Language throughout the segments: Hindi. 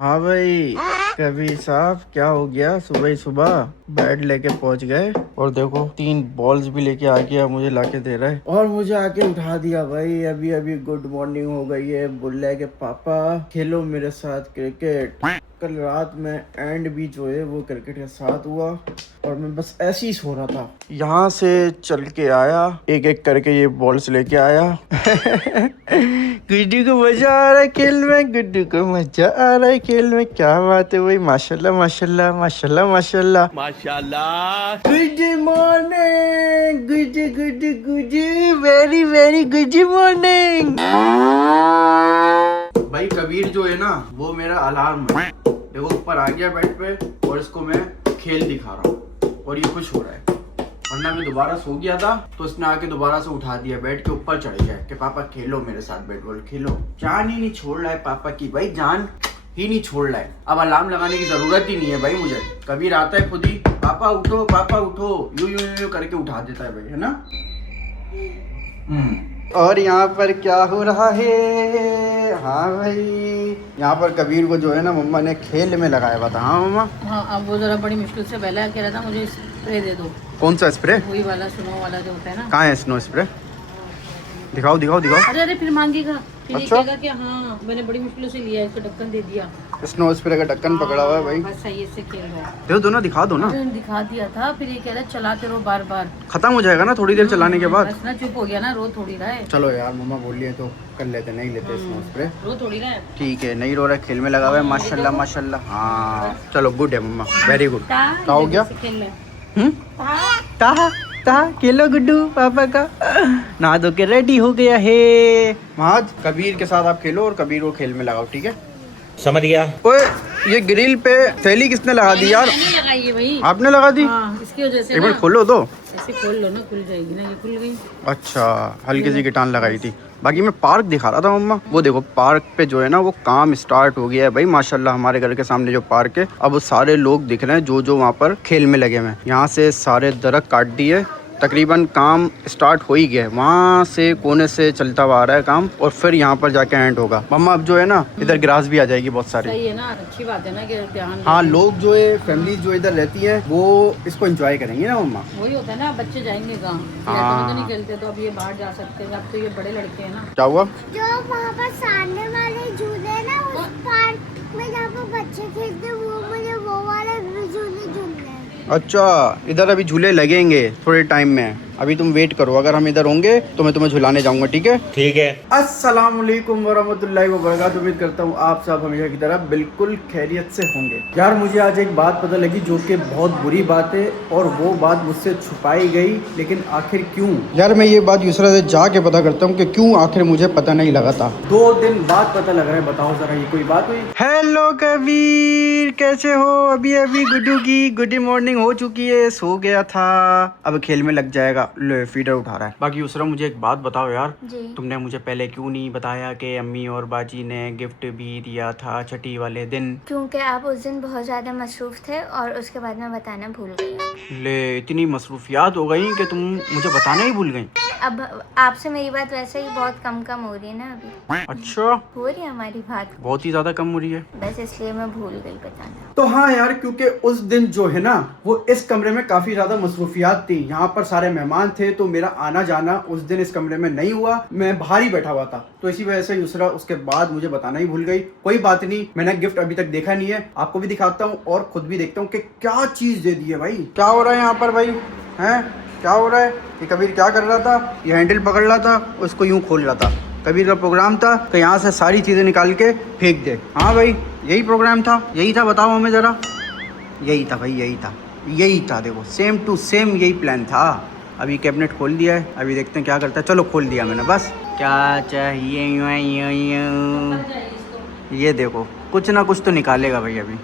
हाँ भाई, कबीर साहब क्या हो गया? सुबह ही सुबह बैट लेके पहुंच गए और देखो 3 बॉल्स भी लेके आ गया, मुझे लाके दे रहा है और मुझे आके उठा दिया भाई। अभी अभी गुड मॉर्निंग हो गई है, बोल रहा है कि पापा खेलो मेरे साथ क्रिकेट। कल रात में एंड भी जो है वो क्रिकेट के साथ हुआ और मैं बस ऐसे ही सो रहा था। यहाँ से चल के आया, एक एक करके ये बॉल्स लेके आया। गुड्डू को मजा आ रहा है खेल में, गुड्डू को मजा आ रहा है खेल में। क्या बात है भाई, माशाल्लाह माशाल्लाह माशाल्लाह माशाल्लाह माशाल्लाह। Good morning, good good good, very very good morning. भाई कबीर जो है ना वो मेरा अलार्म है। देखो ऊपर आ गया बेड पे और इसको मैं खेल दिखा रहा हूँ और ये खुश हो रहा है। वरना मैं दोबारा सो गया था तो इसने आके दोबारा से उठा दिया, बेड के ऊपर चढ़ गया कि पापा खेलो मेरे साथ, बैट बॉल खेलो। जान ही नहीं छोड़ रहा है पापा की, भाई जान ही नहीं छोड़ रहा है। अब अलार्म लगाने की जरूरत ही नहीं है भाई मुझे। कबीर आता है खुद ही, पापा उठो, यूं यूं यूं करके उठा देता है भाई, है ना। और यहाँ पर क्या हो रहा है? हाँ भाई, यहाँ पर कबीर को जो है ना मम्मा ने खेल में लगाया हुआ था। हाँ मम्मा। हाँ, अब वो जरा बड़ी मुश्किल से पहले कह रहा था मुझे स्प्रे दे दो। कौन सा स्प्रे? वही वाला स्नो वाला जो होता है ना। कहाँ है स्नो स्प्रे? दिखाओ दिखाओ दिखाओ। अरे अरे फिर मांगेगा, फिर अच्छा? ये कहेगा कि हाँ मैंने बड़ी मुश्किल से लिया, इसको ढक्कन दे दिया। स्नो स्प्रे का ढक्कन पकड़ा हुआ है भाई। बस सही से खेल रहा है। देखो दोनों दिखा दो ना। अरे दिखा दिया था, फिर ये कह रहा है चलाते रहो बार बार। खत्म हो जाएगा ना थोड़ी देर चलाने के बाद। बस ना चुप हो गया ना, रो थोड़ी रहा है। चलो यार मम्मा बोल लिए तो कर लेते, नहीं लेते स्नो स्प्रे। रो थोड़ी रहा है। ठीक है, नहीं रो रहा है, खेल में लगा हुआ है माशाल्लाह माशाल्लाह। हाँ चलो गुड है मम्मा, वेरी गुड। क्या हो गया? खेल ले। ताहा खेलो गुड्डू पापा का। नहा धो के रेडी हो गया है। महाद कबीर के साथ आप खेलो और कबीर को खेल में लगाओ, ठीक है? समझ गया। ओए ये ग्रिल पे थैली किसने लगा दी यार? मैंने लगाई है भाई। आपने लगा दी? हाँ, इसकी वजह से एक मिनट ना खोलो तो। ऐसे खोल लो ना, खुल जाएगी ना, ये खुल गई। अच्छा, हल्की सी गिटान लगाई थी। बाकी मैं पार्क दिखा रहा था मम्मा, वो देखो पार्क पे जो है ना वो काम स्टार्ट हो गया है भाई माशाल्लाह। हमारे घर के सामने जो पार्क है, अब वो सारे लोग दिख रहे हैं जो वहाँ पर खेल में लगे हुए हैं। यहाँ से सारे दरख्त काट दिए, तकरीबन काम स्टार्ट हो ही गया है। वहाँ से कोने से चलता हुआ आ रहा है काम और फिर यहाँ पर जाके एंड होगा। मम्मा अब जो है ना इधर ग्रास भी आ जाएगी बहुत सारी। सही है ना, अच्छी बात है ना कि ध्यान। हाँ, लोग जो है फैमिलीज जो इधर रहती है वो इसको एंजॉय करेंगे ना मम्मा। वही होता है ना, बच्चे जाएंगे कहाँ? तो नहीं खेलते तो अब ये बाहर जा सकते हैं, अब तो ये बड़े लड़के हैं ना। क्या हुआ? जो वहाँ पर सामने वाले झूले ना उस पार्क में जहाँ पर बच्चे खेलते हैं, वो मुझे वो वाले झूले झूलने हैं। अच्छा, इधर अभी झूले लगेंगे थोड़े टाइम में, अभी तुम वेट करो। अगर हम इधर होंगे तो मैं तुम्हें झुलाने जाऊंगा, ठीक है? ठीक है। अस्सलाम वालेकुम वरहमतुल्लाहि वबरकातुहू। उम्मीद करता हूँ आप सब हमेशा की तरह बिल्कुल खैरियत से होंगे। यार मुझे आज एक बात पता लगी जो कि बहुत बुरी बात है और वो बात मुझसे छुपाई गई, लेकिन आखिर क्यों? यार मैं ये बात यूसरा से जाके पता करता हूँ कि क्यों आखिर मुझे पता नहीं लगा था। 2 दिन बाद पता लग रहा है। बताओ जरा ये कोई बात हुई? हेलो कबीर, कैसे हो? अभी अभी गुड्डू की गुड मॉर्निंग हो चुकी है, सो गया था, अब खेल में लग जाएगा। ले फीडर उठा रहा है। बाकी यूसरा मुझे एक बात बताओ यार, तुमने मुझे पहले क्यों नहीं बताया कि अम्मी और बाजी ने गिफ्ट भी दिया था छठी वाले दिन? क्योंकि आप उस दिन बहुत ज़्यादा मसरूफ़ थे और उसके बाद मैं बताना भूल गई। ले इतनी मसरूफियात हो गई कि तुम मुझे बताना ही भूल गई। अब आपसे मेरी बात वैसे ही बहुत कम हो रही है ना अभी। अच्छा, हो रही है हमारी बात, बहुत ही ज्यादा कम हो रही है। बस इसलिए मैं भूल गई बताना। तो हाँ यार, क्योंकि उस दिन जो है ना वो इस कमरे में काफी ज्यादा मसरूफियात थी। यहाँ पर सारे मेहमान थे तो मेरा आना जाना उस दिन इस कमरे में नहीं हुआ, मैं बाहर ही बैठा हुआ था। तो इसी वजह से यूसरा उसके बाद मुझे बताना ही भूल गई। कोई बात नहीं, मैंने गिफ्ट अभी तक देखा नहीं है, आपको भी दिखाता हूँ और खुद भी देखता हूँ कि क्या चीज दे दी है भाई। क्या हो रहा है यहाँ पर भाई? हैं क्या हो रहा है? ये कबीर क्या कर रहा था? ये हैंडल पकड़ रहा था, उसको यूं खोल रहा था। कबीर का प्रोग्राम था कि यहाँ से सारी चीजें निकाल के फेंक दे। हाँ भाई यही प्रोग्राम था, यही था, बताओ हमें जरा। यही था भाई, यही था। देखो सेम टू सेम यही प्लान था। अभी कैबिनेट खोल दिया है, अभी देखते हैं क्या करता है। चलो खोल दिया मैंने, बस क्या चाहिए? ये देखो कुछ ना कुछ तो निकालेगा भाई। अभी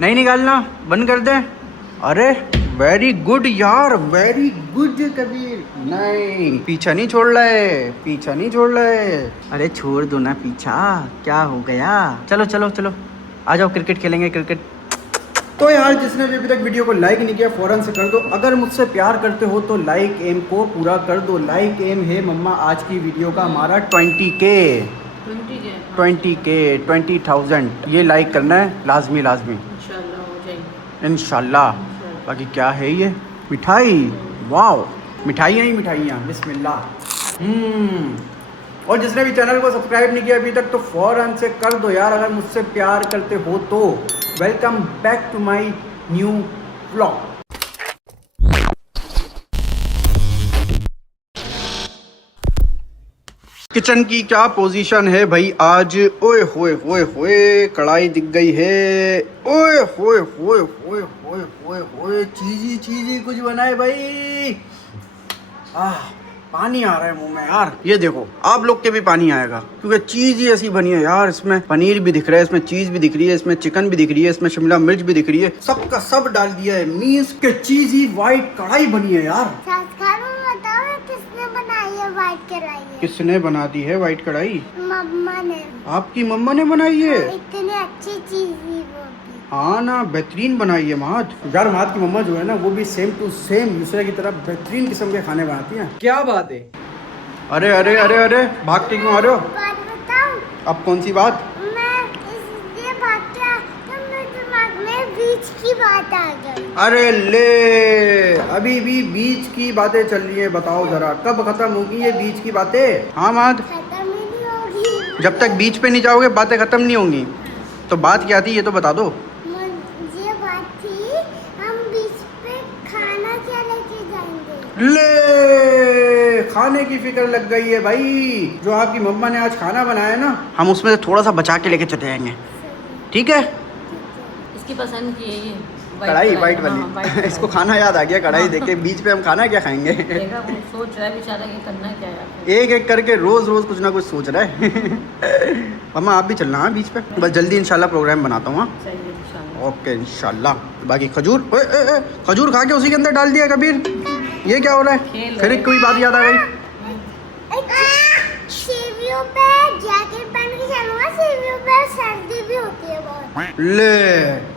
नहीं निकालना, बंद कर दे। अरे वेरी गुड यार, वेरी गुड कबीर। नहीं, पीछा नहीं छोड़ रहा है, अरे छोड़ दो ना पीछा, क्या हो गया? चलो आ जाओ, क्रिकेट खेलेंगे क्रिकेट। तो यार जिसने भी अभी तक वीडियो को लाइक नहीं किया फौरन से कर दो। अगर मुझसे प्यार करते हो तो लाइक एम को पूरा कर दो। लाइक एम है मम्मा आज की वीडियो का हमारा 20K। 20K 20,000 ये लाइक करना है लाजमी लाजमी इंशाल्लाह हो जाएंगे। इंशाल्लाह। बाकी क्या है ये मिठाई, वाओ मिठाइयाँ ही मिठाइयाँ, बिस्मिल्लाह। और जिसने भी चैनल को सब्सक्राइब नहीं किया अभी तक तो फ़ौरन से कर दो यार, अगर मुझसे प्यार करते हो तो। Welcome back to my new vlog. Kitchen की क्या पोजीशन है भाई आज, ओए होए होए होए कढ़ाई दिख गई है, ओए होए होए होए होए होए होए चीजी चीजी कुछ बनाए भाई। पानी आ रहा है मुंह में यार, ये देखो आप लोग के भी पानी आएगा क्योंकि चीज ही ऐसी बनी है यार। इसमें पनीर भी दिख रहा है, इसमें चीज भी दिख रही है, इसमें चिकन भी दिख रही है, इसमें शिमला मिर्च भी दिख रही है, सबका सब डाल दिया है। मीन्स के चीजी व्हाइट कढ़ाई बनी है यार। बताओ किसने बनाई है व्हाइट कढ़ाई? किसने बना दी है व्हाइट कढ़ाई? मम्मा ने। आपकी मम्मा ने बनाई है? इतनी अच्छी चीज थी वो भी। हाँ ना, बेहतरीन बनाई है महत। यार महत की मम्मा जो है ना वो भी सेम टू सेम दूसरे की तरह बेहतरीन किस्म के खाने बनाती हैं। क्या बात है? अरे अरे अरे अरे भागते क्यों आ रहे हो? बात बताऊं? अब कौन सी बात? मैं इसलिए भागते आ तो मेरे दिमाग में बीच की बात आ गई। अरे ले, अभी भी बीच की बातें चल रही है, बताओ जरा कब खत्म होगी ये बीच की बातें? हाँ महत, खत्म ही नहीं होगी। जब तक बीच पे नहीं जाओगे बातें खत्म नहीं होंगी। तो बात क्या थी ये तो बता दो। ये बात थी हम बीच पे खाना क्या लेके जाएंगे। ले, खाने की फिक्र लग गई है भाई। जो आपकी मम्मा ने आज खाना बनाया ना, हम उसमें से थोड़ा सा बचा के लेके चले जाएंगे, ठीक है? इसकी पसंद की है ये कढ़ाई वाइट वाली। हाँ, white इसको खाना याद आ गया कढ़ाई देख के। बीच पे हम खाना क्या खाएंगे? देखा वो सोच रहा है बेचारा ये करना क्या है। एक एक करके रोज रोज कुछ ना कुछ सोच रहा है। मम्मा आप भी चलना है बीच पे, बस जल्दी इंशाल्लाह प्रोग्राम बनाता हूँ। चाहिए इंशाल्लाह। ओके इंशाल्लाह। बाकी खजूर, खजूर खा के उसी के अंदर डाल दिया कबीर, ये क्या हो रहा है? फिर एक कोई बात याद आ गई। सीवियों पे जैकेट पहन के चलूंगा, सीवियों पे सर्दी भी होती है बहुत। ले,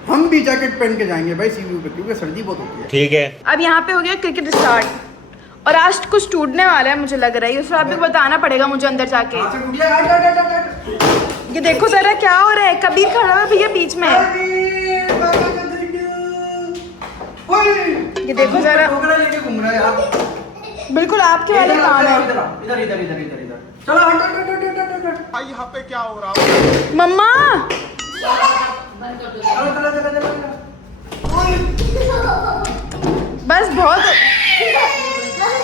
हम भी जैकेट पहन के जाएंगे भाई सीवी पे क्योंकि सर्दी बहुत होती है। ठीक है। अब यहाँ पे हो गया क्रिकेट स्टार्ट और आज कुछ टूटने वाला है मुझे लग रहा है, फिर आपको बताना पड़ेगा मुझे अंदर जाके। ये देखो जरा क्या हो रहा है, कबीर खड़ा है भैया बीच में। ये देखो जरा, लेके घूम रहा है यार, बिल्कुल आपके वाले काम है। इधर इधर इधर इधर इधर चलो हट हट हट हट हट। भाई यहाँ पे क्या हो रहा है? मम्मा चलो चलो चलो चलो। बस बहुत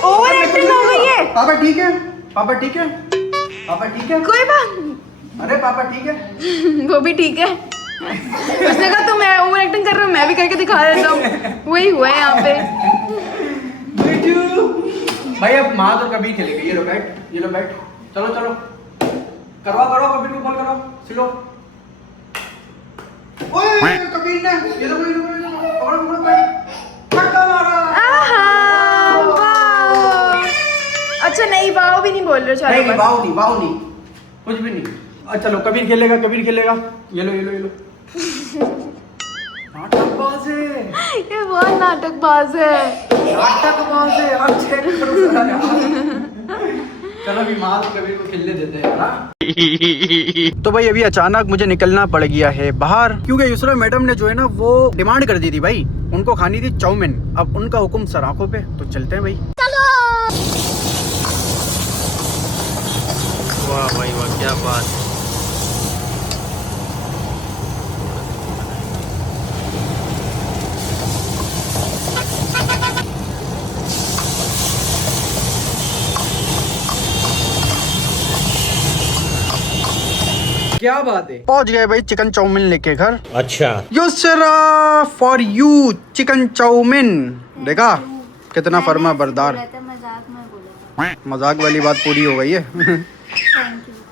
ओवर एक्टिंग हो गई है। पापा ठीक है? पापा ठीक है? पापा ठीक है? कोई बात, अरे पापा ठीक है? वो भी ठीक है। उसने कहा तुम ओवर एक्टिंग कर रहे हो, मैं भी करके दिखा देता हूँ। वही हुआ है यहाँ पे। भाई अब महात और कबीर खेलेंगे। ये लो बैठ, ये लो बैठ, चलो चलो करवा करो, कबीर को कॉल करो, सिलो। ओए कबीर ने ये तो पकड़ो पकड़ो बैठ, छक्का मारा। आहा, वाह। अच्छा नहीं, वाओ भी नहीं बोल रहे, चलो नहीं बस। बाऊ नहीं कुछ भी नहीं। अच्छा चलो कबीर खेलेगा, कबीर खेलेगा। ये लो ये लो ये लो। नाटकबाज है ये, बहुत नाटकबाज है। नाटकबाज है। अब चेक करो जरा यार। चलो अभी माँ तो कबीर को खेलने देते हैं ना। तो भाई अभी अचानक मुझे निकलना पड़ गया है बाहर क्योंकि युसरा मैडम ने जो है ना वो डिमांड कर दी थी भाई, उनको खानी थी चाउमीन। अब उनका हुक्म सर आंखों पे, तो चलते हैं भाई। वाह भाई वाह, क्या बात। क्या बात है? पहुंच गए भाई चिकन चाउमीन लेके घर। अच्छा। Yusra for you chicken chowmein. देखा कितना फर्मा बरदार। मजाक वाली बात पूरी हो गई है।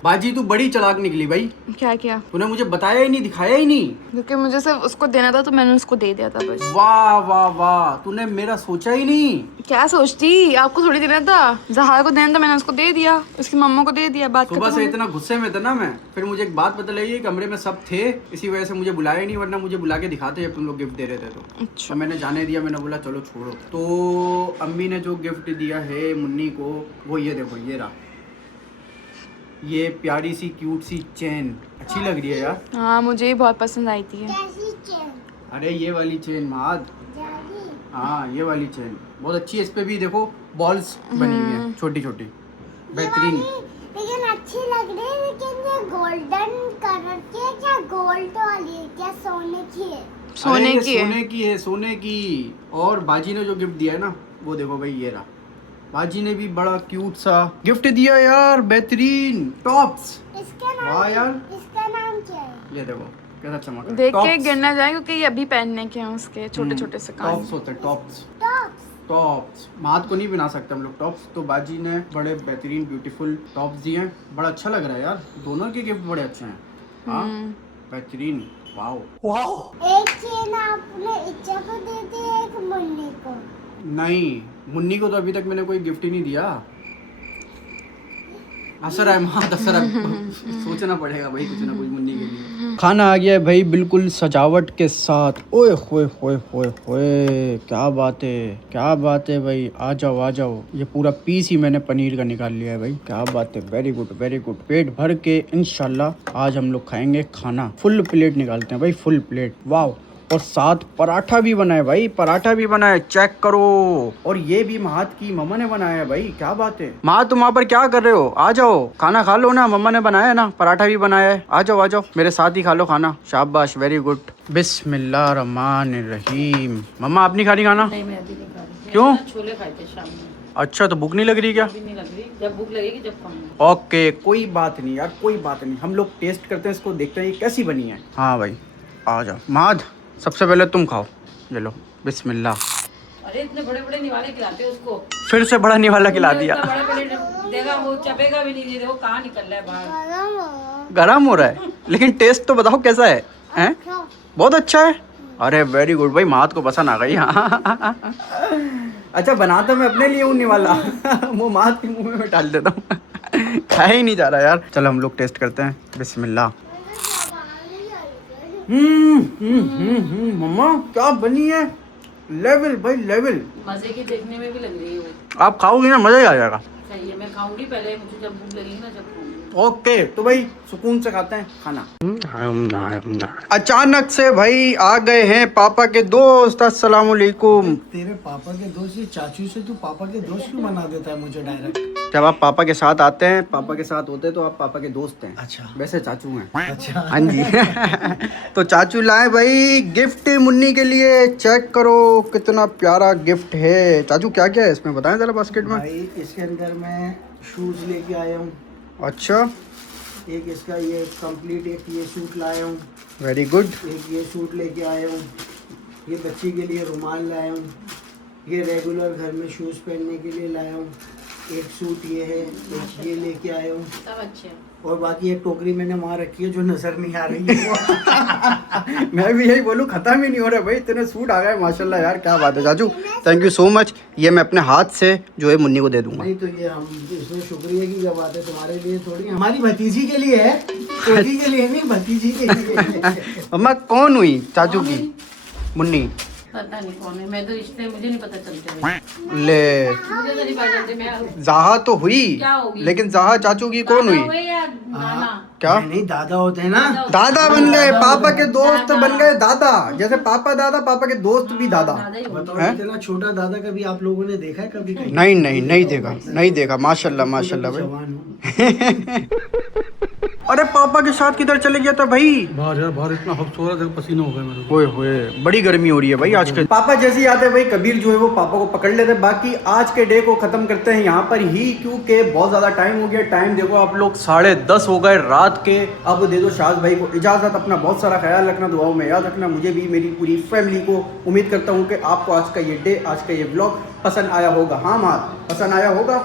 बाजी तू बड़ी चालाक निकली भाई। क्या किया? तूने मुझे बताया ही नहीं, दिखाया ही नहीं। क्योंकि मुझे सिर्फ उसको देना था तो मैंने उसको दे दिया था बस। वाह वाह वाह, तूने मेरा सोचा ही नहीं। क्या सोचती, आपको थोड़ी देना था, जहार को देना था, मैंने उसको दे दिया, उसकी मम्मा को दे दिया। बात सुबह खत्म से हो गई। इतना गुस्से में था ना मैं, फिर मुझे एक बात पता लगी, कमरे में सब थे, इसी वजह से मुझे बुलाया ही नहीं, वरना मुझे बुला के दिखाते जब तुम लोग गिफ्ट दे रहे थे तो। अच्छा। तो मैंने जाने दिया, मैंने बोला चलो छोड़ो। तो अम्मी ने जो गिफ्ट दिया है मुन्नी को, वो ये देखो, ये रहा, ये प्यारी सी क्यूट सी चेन अच्छी लग रही है यार। हाँ मुझे भी बहुत पसंद आई थी ये। कैसी चेन? अरे ये वाली चेन महाद, जाली। हाँ ये वाली चेन बहुत अच्छी है। इस पे भी देखो बॉल्स बनी हुई है छोटी छोटी, बेहतरीन। लेकिन अच्छी लग रही है, लेकिन ये गोल्डन कलर की है क्या? गोल्ड वाली है क्या? सोने की है? सोने अरे ये की है। सोने की है, सोने की। और बाजी ने जो गिफ्ट दिया है ना वो देखो भाई, ये रहा। बाजी ने भी बड़ा क्यूट सा गिफ्ट दिया यार, बेहतरीन टॉप्स। इसका वाह नाम यार, इसका नाम क्या है? ये देखो कैसा चमक रहा है। देख के टॉप्स। गिरना जाए क्योंकि ये अभी पहनने के हैं उसके छोटे छोटे से कान। टॉप्स होते हैं टॉप्स। टॉप्स। टॉप्स मात को नहीं बना सकते हम लोग टॉप्स, तो बाजी ने बड़े बेहतरीन ब्यूटीफुल टॉप्स दिए हैं। बड़ा अच्छा लग रहा है यार, दोनों के गिफ्ट बड़े अच्छे हैं। हाँ बेहतरीन, वाओ। एक चेन आपने इच्छा को दे दी, एक मुन्नी को। नहीं, मुन्नी को तो अभी तक मैंने कोई गिफ्ट ही नहीं दिया। असर है माँ, असर है। सोचना पड़ेगा भाई कुछ ना कुछ मुन्नी के लिए। खाना आ गया है भाई बिल्कुल सजावट के साथ। ओए होए होए होए होए, क्या बात है, क्या बात है भाई। आ जाओ आ जाओ। ये पूरा पीस ही मैंने पनीर का निकाल लिया है भाई। क्या बात है, वेरी गुड वेरी गुड। पेट भर के इंशाल्लाह आज हम लोग खाएंगे खाना। फुल प्लेट निकालते हैं भाई, फुल प्लेट। वाह। और साथ पराठा भी बना है भाई, पराठा भी बना है, चेक करो। और ये भी महात की मम्मा ने बनाया है भाई, क्या बात है। माँ तुम वहाँ पर क्या कर रहे हो? आ जाओ खाना खा लो ना, मम्मा ने बनाया है ना, पराठा भी बनाया है। आ जाओ मेरे साथ ही खा लो खाना। शाबाश, वेरी गुड। बिस्मिल्लाहिर्रहमानिर्रहीम। मम्मा आप नहीं खा रही खाना? नहीं मैं अभी नहीं खा रही। क्यों? मैंने छोले खाए थे शाम में। अच्छा, तो भूख नहीं लग रही क्या? अभी नहीं लग रही, जब भूख लगेगी जब खाऊंगी। ओके, कोई बात नहीं यार, कोई बात नहीं। हम लोग टेस्ट करते हैं इसको, देखते हैं ये कैसी बनी है। हाँ भाई आ जाओ। माद सबसे पहले तुम खाओ, ये लो बिस्मिल्लाह। अरे इतने बड़े बड़े निवाले खिलाते हो उसको। फिर से बड़ा निवाला खिला दिया। इतना बड़ा प्लेट देगा वो चपेगा भी नहीं। ये देखो कहाँ निकल रहा है बाहर। गरम हो। गरम हो रहा है, लेकिन टेस्ट तो बताओ कैसा है? हैं? अच्छा। बहुत अच्छा है। अरे वेरी गुड भाई, मात को पसंद आ गई। हाँ अच्छा, बनाता मैं अपने लिए हूँ निवाला। वो मात के मुंह में डाल देता हूँ। खाया ही नहीं जा रहा यार। चलो हम लोग टेस्ट करते हैं, बिस्मिल्लाह। मम्मा क्या बनी है, लेवल भाई लेवल। मजे की देखने में भी लग रही है वो। आप खाओगे ना, मजा ही आ जाएगा। सही है, मैं खाऊंगी पहले, मुझे जब भूख लगेगी ना जब खाऊंगी। ओके, तो भाई सुकून से खाते हैं खाना। अचानक से भाई आ गए हैं पापा के दोस्त। अस्सलाम वालेकुम। तेरे पापा के दोस्त, ये चाचू से तू पापा के दोस्त क्यों बना देता है मुझे डायरेक्ट? जब आप पापा के साथ आते हैं, पापा के साथ होते हैं, तो आप पापा के दोस्त हैं। अच्छा। वैसे चाचू हैं। अच्छा। हाँ जी। तो चाचू लाए भाई गिफ्ट मुन्नी के लिए। चेक करो कितना प्यारा गिफ्ट है। चाचू क्या क्या है इसमें बताएं जरा बास्केट में। भाई इसके अंदर मैं शूज लेके आया हूँ। अच्छा, एक इसका ये कंप्लीट एक ये सूट लाया हूँ। Very good. एक ये सूट लेके आया हूँ। ये बच्ची के लिए रुमाल लाया हूँ। ये रेगुलर घर में शूज पहनने के लिए लाया हूँ। एक सूट ये है, एक ये लेके आया हूँ। सब अच्छे हैं। और बाकी एक टोकरी मैंने वहाँ रखी है जो नजर नहीं आ रही है। मैं भी यही बोलूँ, खत्म ही नहीं हो रहा भाई, इतने सूट आ गए माशाल्लाह यार, क्या बात है चाचू। Thank you so much. ये मैं अपने हाथ से जो है मुन्नी को दे दूंगा। नहीं तो ये हम इसमें शुक्रिया की क्या बात है, तुम्हारे लिए थोड़ी, हमारी भतीजी के लिए है, बेटी के लिए नहीं, भतीजी के लिए। मम्मा कौन हुई चाचू की? मुन्नी। पता नहीं कौन है, मैं तो रिश्ते मुझे नहीं पता चलते भाई। ले, मुझे तो नहीं पता चलते। मैं जाहा तो हुई, क्या होगी? लेकिन जाहा चाचू की कौन दादा हुई? हुए या नाना? क्या? नहीं दादा होते हैं ना। दादा बन गए, पापा के दोस्त दादा। बन गए दादा। जैसे पापा दादा, पापा के दोस्त भी दादा। दादा ही होंगे। बताओ हैं? इतना छोटा दादा कभी आप लोगों ने देखा है कभी कहीं? नहीं नहीं नहीं देखा, नहीं देखा। माशाल्लाह माशाल्लाह भाई। जवान हूँ। अरे पापा के साथ किधर चले गया था भाई? बाहर यार, बाहर इतना खूबसूरत है, पसीना हो गया मेरे को। ओए होए, बड़ी गर्मी हो रही है भाई आजकल। पापा जैसे ही आते हैं भाई, कबीर जो है वो पापा को पकड़ लेते हैं। बाकी आज के डे को खत्म करते हैं यहाँ पर ही, क्योंकि बहुत ज्यादा टाइम हो गया। टाइम देखो आप लोग 10:30 हो गए रात के। अब दे दो शाज भाई को इजाजत। अपना बहुत सारा ख्याल रखना, दुआओं में याद रखना मुझे भी, मेरी पूरी फैमिली को। उम्मीद करता हूँ कि आपको आज का ये डे, आज का ये व्लॉग पसंद आया होगा। हाँ माँ, पसंद आया होगा।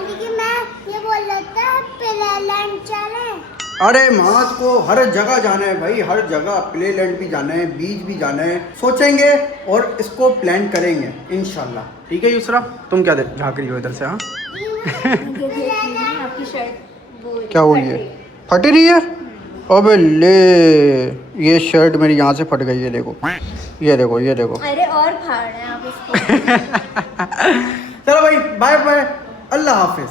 लेकिन मैं ये बोल रहा था प्लेलैंड चले। अरे माँ को हर जगह जाना है भाई, हर जगह। प्लेलैंड भी जाना है, बीच भी जाना है। सोचेंगे और इसको प्लान करेंगे इंशाल्लाह। ठीक है यूसरा, तुम क्या झाँक रही हो इधर से? हाँ आपकी शर्ट क्या हुई है? फट रही है? अबे ले, ये शर्ट मेरी यहाँ से फट गई है। देखो ये देखो, ये देखो। अरे और फाड़ रहे हैं आप इसको। चलो भाई, बाय बाय, अल्लाह हाफिज।